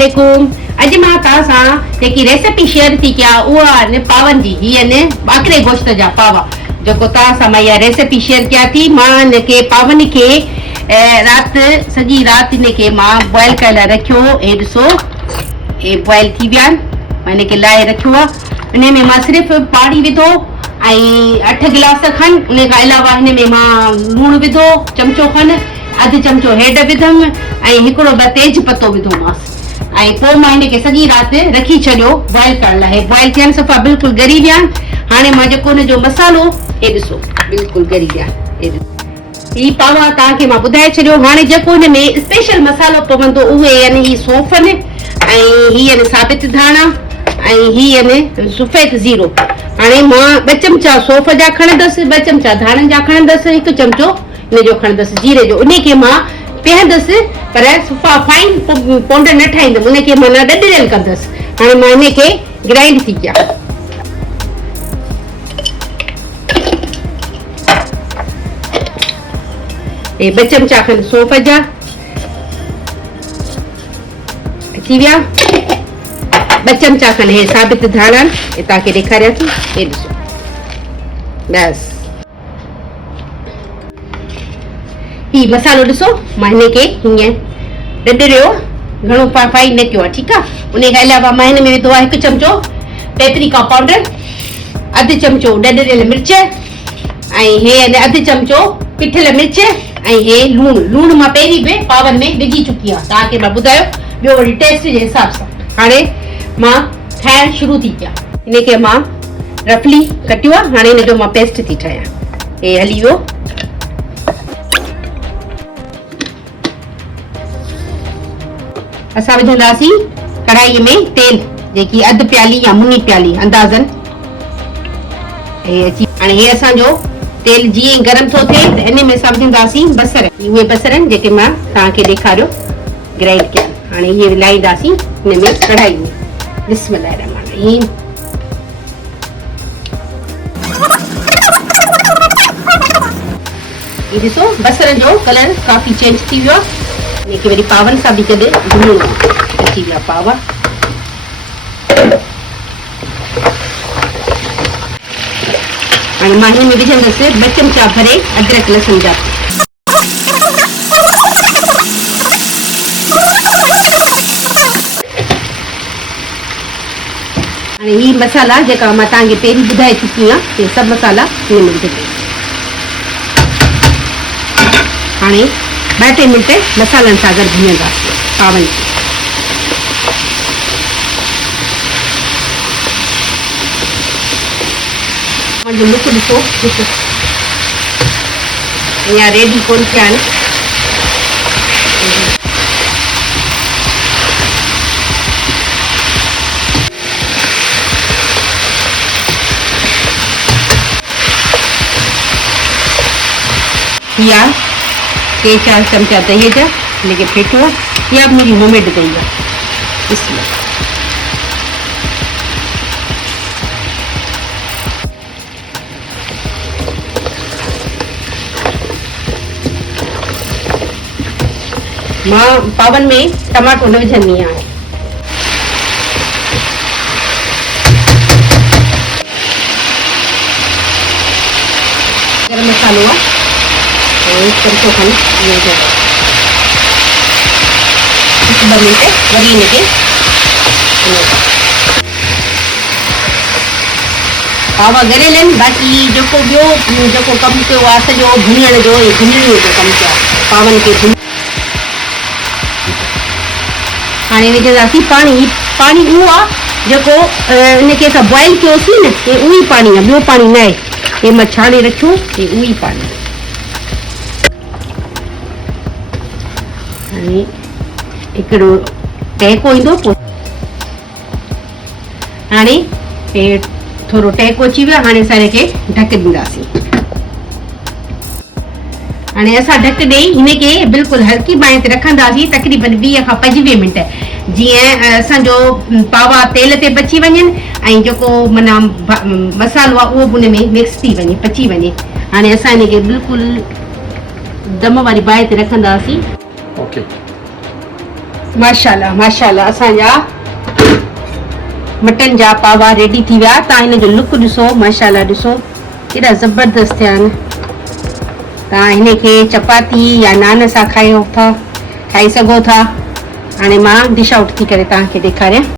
वालेकुम। अज मां तव्हां सां जेकी रेसिपी शेयर थी कयां उहा ने पावन जी हीअ ने ॿाकरे गोश्त जा पावा जेको तव्हां सां मां इहा रेसिपी शेयर कयां थी। मां हिनखे पावन खे सॼी राति हिनखे मां बॉइल कयल रखियो। हे ॾिसो हे बॉइल थी विया आहिनि। मां हिनखे लाहे रखियो आहे। हिन में मां सिर्फ़ु पाणी विधो ऐं 8 गिलास खनि। उन खां अलावा हिन में मां लूणु विधो चमचो खनि, अधु चमचो हेड विधमि ऐं हिकिड़ो ॿ तेज पतो विधोमांसि ऐं पोइ मां हिनखे सॼी राति रखी छॾियो बॉइल करण लाइ। बॉइल थियनि सफ़ा बिल्कुलु ॻरी विया आहिनि। हाणे मां जेको हुनजो मसालो हे ॾिसो बिल्कुलु ॻरी विया आहिनि। ही पावा तव्हांखे मां ॿुधाए छॾियो। हाणे जेको हिन में स्पेशल मसालो पवंदो उहे यानी ही सौंफ़ आहिनि ऐं ही आहिनि साबित धाणा ऐं ही आहिनि सफ़ेद ज़ीरो। हाणे मां 2 चमचा सौंफ़ जा खणंदसि, 2 चमचा धाणनि जा खणंदसि, 1 चमचो हिनजो खणंदसि जीरे जो। उनखे मां पीहंदसि पर सफ़ा फाइन पाउडर न ठाहींदमि, उनखे मां न ॾॾरियल कंदसि। हाणे मां हिनखे ग्राइंड थी कयां। हे 2 चमचा खनि सौंफ़ जा थी विया। 2 चमचा खनि हे साबित धाणा हे तव्हांखे ॾेखारियां थी। हे ॾिसो बस ही मसालो ॾिसो मां हिनखे हीअं ॾॾरियो घणो फाइन न कयो आहे। ठीकु आहे। उन खां अलावा मां हिन में विधो आहे 1 चमचो पेपरिका पाउडर, अधु चमचो ॾॾरियल मिर्च ऐं हे अधु चमचो पिठल मिर्च ऐं हे लूणु मां पहिरीं बि पावन में विझी चुकी आहे। तव्हांखे मां ॿुधायो ॿियो वरी टेस्ट जे हिसाब सां। हाणे मां ठाहिण शुरू थी कयां। हिनखे मां रफली कटियो आहे। हाणे हिनजो मां पेस्ट थी ठाहियां। हे हली वियो। असां विझंदासीं कढ़ाईअ में तेल जेकी अधु प्याली या मुनी प्याली अंदाज़न। हाणे हे असांजो तेल जीअं गरम थो थिए त इन में असां विझंदासीं बसर। उहे बसर आहिनि जेके मां तव्हांखे ॾेखारियो ग्राइंड कया। हाणे इहे विलाईंदासीं हिन में कढ़ाई में। बिस्मिल्लाह रहमान रहीम। ये ॾिसो बसर जो कलर काफ़ी चेंज थी वियो आहे। हिनखे वरी पावन सां बि गॾु भुञणो आहे। थी विया पावा। हाणे मां हिन में विझंदसि 2 चमचा भरे अदरक लहसुन जा। हाणे ही मसाला जेका मां तव्हांखे पहिरीं ॿुधाए चुकी आहियां हे सभु मसाला हिन में विझो। हाणे 2-3 मिंट मसालनि सां गॾु भुञंदासीं पावन खे। मुंहिंजो लुक ॾिसो अञा रेडी कोन थिया आहिनि। या 3-4 चमचा दही जा हिनखे फेटो आहे। या मुंहिंजी होममेड दही आहे। इसमें मां पावन में टमाटो न विझंदी आहियां। गरम मसालो आहे 1 चमचो खनि इहो विझो। 1-2 मिंट वरी हिनखे पावा ॻरियल आहिनि। बाक़ी जेको ॿियो जेको कमु कयो आहे सॼो भुञण जो ऐं भुञणीअ जो कमु कयो आहे। पावन खे हाणे विझंदासीं पाणी। पाणी उहो आहे जेको हिनखे असां बॉइल कयोसीं न, हे उहो ई पाणी आहे, ॿियो पाणी न आहे। हे मां छाणे रखियो, हे उहो ई पाणी आहे। हाणे हिकिड़ो टहिको ईंदो पोइ हाणे हे थोरो टहिको अची वियो। हाणे असां हिनखे ढक ॾींदासीं। हाणे असां ढक ॾेई हिनखे बिल्कुलु हल्की बाहि ते रखंदासीं तक़रीबन 20 खां 25 मिंट जीअं असांजो पावा तेल ते बची वञनि ऐं जेको माना मसालो आहे उहो बि हुन में मिक्स थी वञे, पची वञे। हाणे असां हिनखे बिल्कुलु दम वारी बाहि ते रखंदासीं। ओके माशाल्लाह माशाल्लाह असांजा मटन जा पावा रेडी थी विया। तव्हां हिन जो लुक ॾिसो, माशाल्लाह ॾिसो केॾा ज़बरदस्त थिया आहिनि। तव्हां हिन खे चपाती या नान सां खाई सघो था। हाणे मां डिश आउट थी करे तव्हांखे ॾेखारियां।